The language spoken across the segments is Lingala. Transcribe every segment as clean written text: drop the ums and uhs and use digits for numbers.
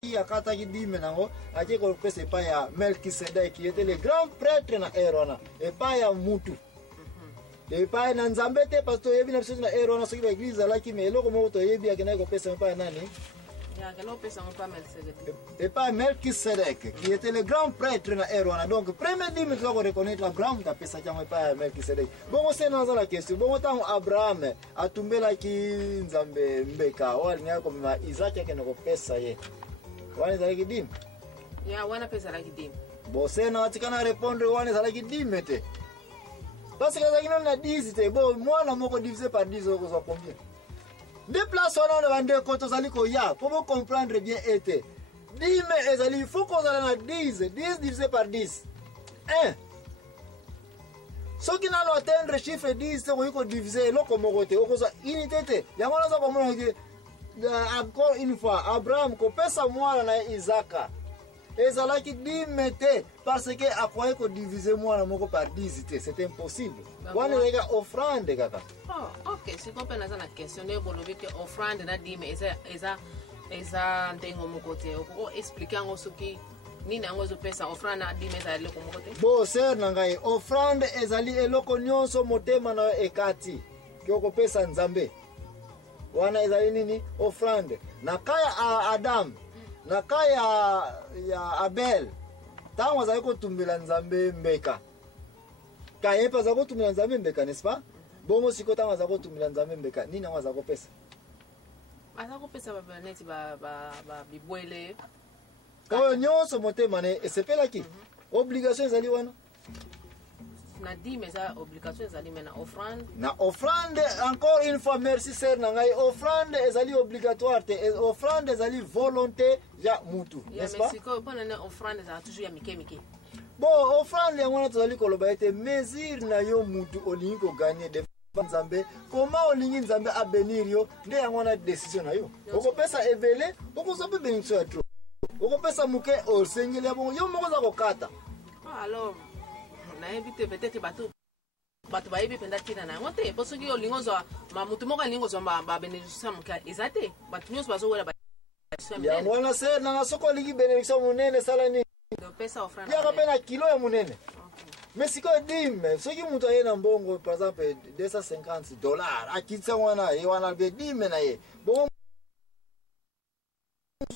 Akata Dime nango, aje ko pesa pa ya Melkisedek qui était le grand prêtre na Erona et pas ya Mutu. Et pas na Nzambete parce que yebi na biso na Erona soki ba église la ki melo ko moto yebi akena ko pesa pa nani? Ya que no pesa pas Melkisedek. Et pas Melkisedek qui était le grand prêtre na Erona. Donc premier dime tu vas reconnaître la grande ta pesa qui pas Melkisedek. Bon c'est dans la question. Bon tant Abraham atumbela ki Nzambe mbeka wali ngako ma Isaac akena ko pesa ye. Wane zalaki dim? Ya wana pesa laki dim. Bose na watikana répondre wane zalaki dim mete. Parce que zalaki na 10 te bon mwana moko divisé par 10 oko za combien? Deux places on a vendre koto zali ko ya pour vous comprendre bien était. Dim ezali il faut qu'on na 10 divisé par 10. 1. Soki na atteindre chiffre 10 c'est ko diviser loko moko te oko za unité te. Ya mwana za komona ke encore une fois Abraham ko pesa mwana na Isaka ezalaki dimete parce que akoye ko diviser mwana moko par 10 te c'est impossible wana lega offrande kaka. Oh OK si comprendre na questionner bolobi que offrande na dime eza ndengo moko te o expliquer ngo soki nini ngo zo pesa offrande na dime eza eloko moko te. Bo ser na ngai offrande ezali eloko nyonso motema na ekati kyoko pesa Nzambe. Wana ezali nini offrande na kaya Adam na kaya ya Abel tango za ko tumbela Nzambe mbeka kaya pa za ko tumbela Nzambe mbeka n'est-ce pas bongo siko tango za ko tumbela Nzambe mbeka nini ngo za ko pesa azako pesa ba planète ba bibwele ko nyonso motema ne esepela ki obligation ezali wana na dime eza obligation ezali mena offrande na offrande encore une fois merci sœur na ngai offrande ezali obligatoire te offrande ezali volonté ya mutu n'est-ce pas Mexico pona na offrande za toujours ya mike bon offrande yango na tozali koloba ete mesure na yo mutu olingi ko gagner de Nzambe comment olingi Nzambe a bénir yo nde yango na décision na yo okopesa evele okozope bénédiction ya trop okopesa muke osengeli bon yo moko za kokata alors na éviter peut-être bato ba yebi penda tina na ngote parce que olingo zo mamutu moko alingo zo ba bénédiction muka ezate bato nyonso bazo wala ba ya mwana se na soko lingi bénédiction munene sala ni pesa offrande ya kapena kilo ya munene mais siko dime soki mutu ayena mbongo par exemple $250 akitsa wana ye wana be dime na ye bon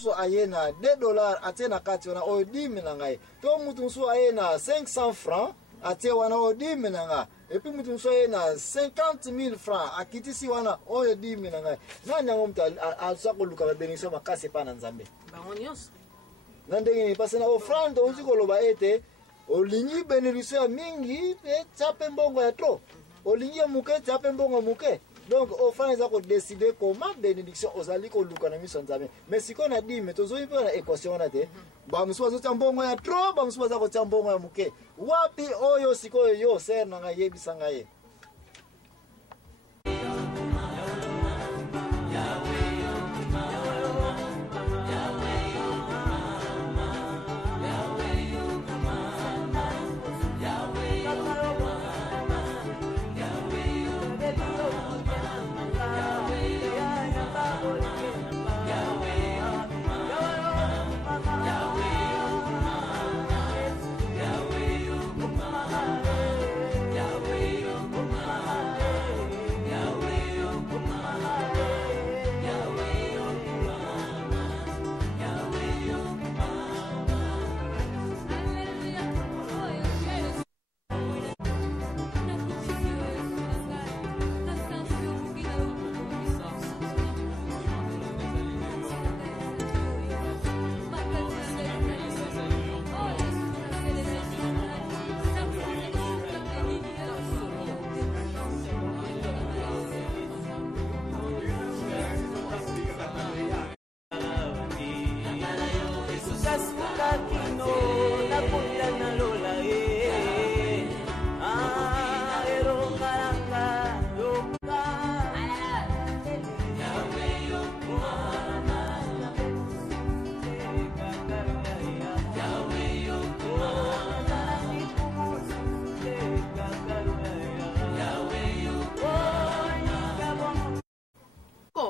so ayena $2 atena kati wana o dime na ngai to mutu so ayena 500 francs ate wana o dime na nga et puis mutu so ayena 50,000 francs akitisi wana o dime na ngai nani yango mutu alsa ko luka ba bénédiction makase pa na Nzambe bango nyonso na ndenge parce na offrande ozi koloba ete olingi bénédiction mingi pe tsape mbongo ya trop olingi muke tsape mbongo muke donc offrande za ko décider comment bénédiction ozali ko luka na miso Nzambe mais siko na dime tozoyi pe na équation na te ba musuwa zo tsambongo ya trop ba musuwa za ko tsambongo ya muke wapi oyo siko yo ser na nga yebisa nga ye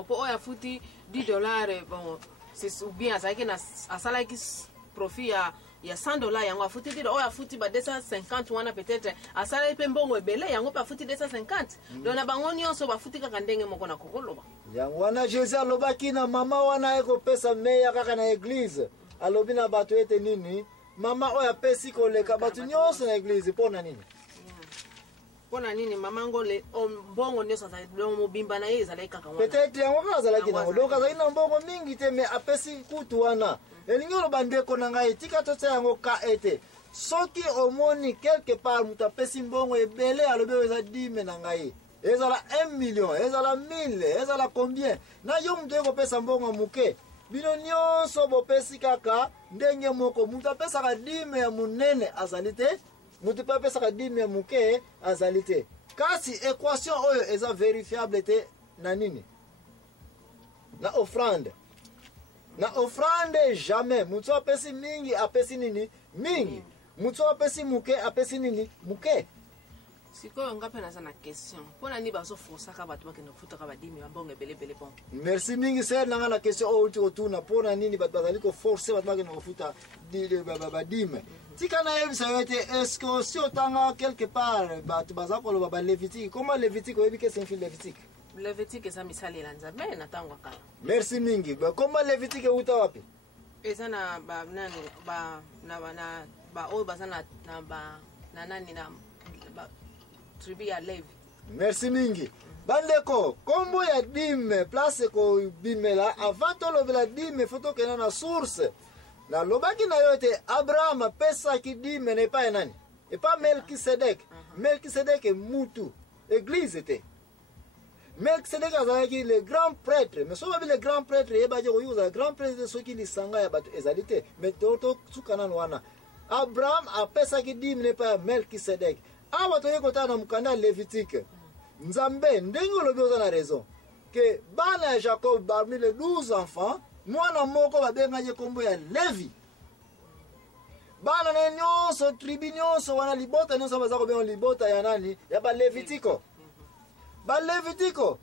po oya futi $10 bon ou bien azalaki na asalaki profit ya $100 yango afuti tilo oyo afuti ba 250 wana peut-être asalaki pe mbongo ebele yango pe afuti 250 donc na bango nyonso bafuti kaka ndenge moko na kokoloba yango wana Jésus alobaki na mama wana ekopesa meya kaka na église alobi na bato ete nini mama oyo apesi koleka bato nyonso na église mpona nini mpona nini mama ngole mbongo nyonso azali mobimba na ye ezalaki kaka wana peut-être yango kaka azalaki nango donc azalaki na mbongo mingi te mais apesi kutu wana elingi oloba ndeko na ngai tika totya yango ka ete soki omoni quelque part moto apesi mbongo ebele alobi oyo eza dime na ngai ezala 1 million ezala 1000 ezala combien na yo moto ekopesa mbongo moke bino nyonso bopesi kaka ndenge moko moto apesaka dime ya monene azali te moto mpe apesaka dime ya moke azali te kasi équation oyo eza vérifiable te na nini na offrande na offrande jamais moto apesi mingi apesi nini mingi moto apesi muke apesi nini muke sikoyo nga mpe naza na question mpona nini bazofosaka bato bakende kofutaka badimi bambongo ebelebele bon merci mingi ser nanga na question oyo uti kotuna mpona nini bato bazali koforce bato bakende kofuta badime tika nayebisa yo ete estce si otanga quelque part bato baza koloba balévitique comment lévitique oyebi ke c'est lévitique Levitique eza misali ya Nzambe na tango kala. Merci mingi. Koma Levitique uta wapi? Eza na ba nani ba oyo baza na nani na tribu ya Levi. Merci mingi. Bandeko, kombo ya dime place ko bimela avant to lovela dime foto kena na source. Na lobaki na yote Abraham pesa ki dime ne pa nani? Et pas Melchisedec. Melchisedec est mutu. Église était. Melchisedec azalaki le grand prêtre, mais so babi le grand prêtre yeba je koyuza grand prêtre soki lisanga ya bato ezalite, mais toto sukana wana. Abraham apesaki dime ne pa Melchisedec. Awa to yekota na mukanda Lévitique. Nzambe ndenge lobi oza na raison que bana ya Jacob parmi les 12 enfants, mwana moko babenga ye kombo ya Levi. Bana na nyonso tribu nyonso wana libota nyonso baza kobenga libota ya nani? Ya ba Levitiko. Ba Levitiko,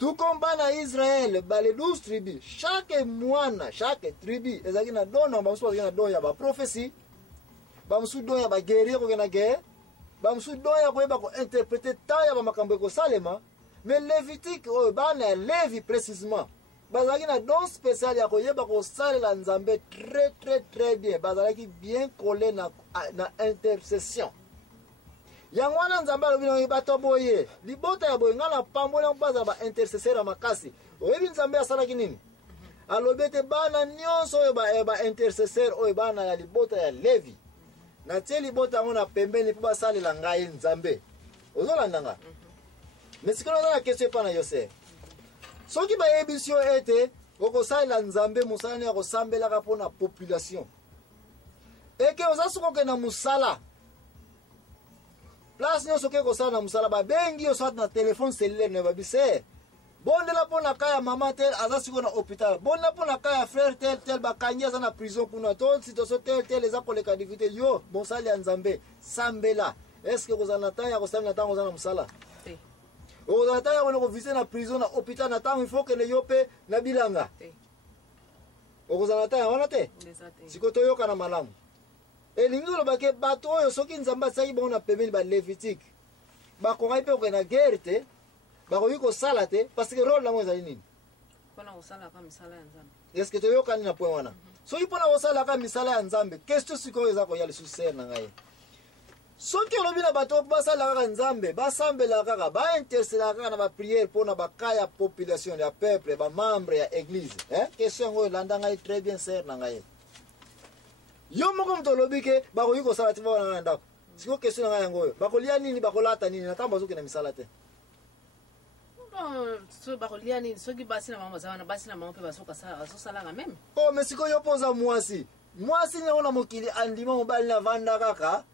tout comme bana Israël, ba les 12 tribus, chaque moine, chaque tribu, ezaki na dona bamusu na don ya ba prophétie, bamusu don ya ba guerrier ko na guerre, bamusu don ya ko eba ko interpréter ta ya ba makambo ko salema, mais Lévitique o bana Lévi précisément, bazaki na don spécial ya ko yeba ko salela Nzambe très bien, bazaki bien collé na intercession. Yango wana Nzambe alobi bato boye libota ya boye ngana pambola mbaza ba intercesseur makasi oyebi Nzambe asalaki nini alobi te bana nyonso oyo ba intercesseur oyo bana ya libota ya Levi na tie libota ngo na pembeni mpo basalela ngai Nzambe ozolanda nga mais sikoyo na question pana Yose soki bayebisi yo ete okosalela Nzambe musala ya kosambelaka mpona population eke ozasukoke na musala place nyonso ke kosala na musala babengi yo soit na téléphone cellulaire ne babise bondela mpona kaya mama tel aza siko na hôpital bondela mpona kaya frère tel bakangi aza na prison kuna to situation tel eza koleka difficulté yo mosali ya Nzambe sambela est-ce que kozala na temps ya kosala na temps kozala na musala ozala na temps ya kona kovise na prison na hôpital na temps il faut kende yo mpe na bilanga okozala na temps ya wana te siko toyoka na malamu elingi olobake bato oyo soki Nzambe asaki bango na pembeni ba Lévitique bakokai mpe okende na guerre te bakoki kosala te parce que rôle nango ezali nini mpona kosalaka misala ya Nzambe est-ce que toyokani na point wana soki mpona kosalaka misala ya Nzambe question sikoyo eza koya lisusu ser na ngai soki olobi na bato basalaka kaka Nzambe basambelaka kaka baintercelaka kaka na bapriere mpona baka ya population ya peuple bamembre ya église question yango elanda ngai très bien ser na ngai yo moko moto olobi ke bakoki kosala te bana na ndako siko question na ngai yango oyo bakolia nini bakolata nini na ntango bazokende misala te so bakolia nini soki basi na bango baza wana basi na bango mpe bazosalaka meme mais sikoyo yo mpoza mwasi nyongo na mokili andima mobali na vanda kaka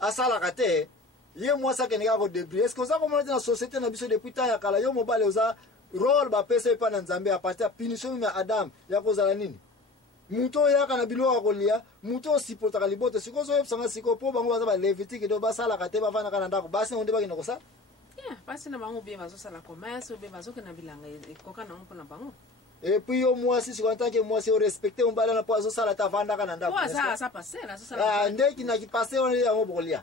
asalaka te ye mwasi akende kaka kodébrie est ce que oza komona te na société na biso depuis temps ya kala yo mobali oza rôle bapesa epa na Nzambe apartir ya punition meme ya Adam ya kozala nini muto oyaka na biloko ya kolia muto osipotaka libota sikoyo ozoyebisanga sikoyo mpo bango baza balévitique to basalaka te bavandaka na ndako basi nango nde bakende kosala basi na bango bien bazosala commerce obe bazokende na bilanga ekoka nango mpona bango Et puis yo mwasi si en tant que mwasi o respecter mbala na poazo sala ta vanda kana ndako. Ça passé na ça sala. Ndeki na ki passer on ya ngobolia.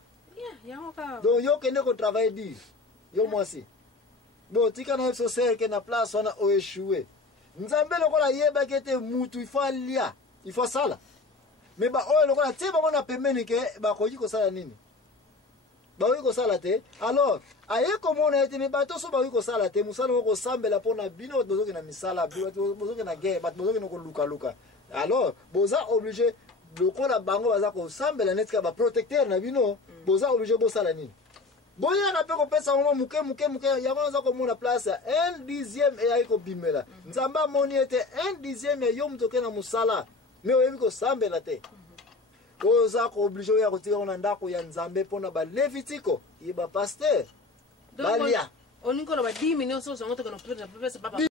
Yango ka. Donc yo kende ko travailler dire. Yo mwasi. Bon tika na so ser que na place on a échoué. Nzambe lokola yeba kete mutu il faut lia. Il faut sala. Mais ba oyo lokola te ba na pembeni ke ba ko yiko sala nini? Ba yiko sala te. Alors, aye komona ete me bato so ba yiko sala te musala ko sambela pona bino bozoke na misala, bozoke na guerre, bat bozoke na ko luka. Alors, boza obligé lokola bango baza ko sambela netika ba protecteur na bino, boza obligé bo sala nini? Boya na pe ko pesa mo muke yango za ko mona place 1/10 e ayi ko bimela. Nzamba moni ete 1/10 yo mtoke na musala. Mais oyebi ko sambela te. Oza ko obligé ya kotika ona ndako ya Nzambe pona ba Levitiko, iba pasteur. Balia. Oninko lo ba 10 millions so so ngoto kono pesa papa.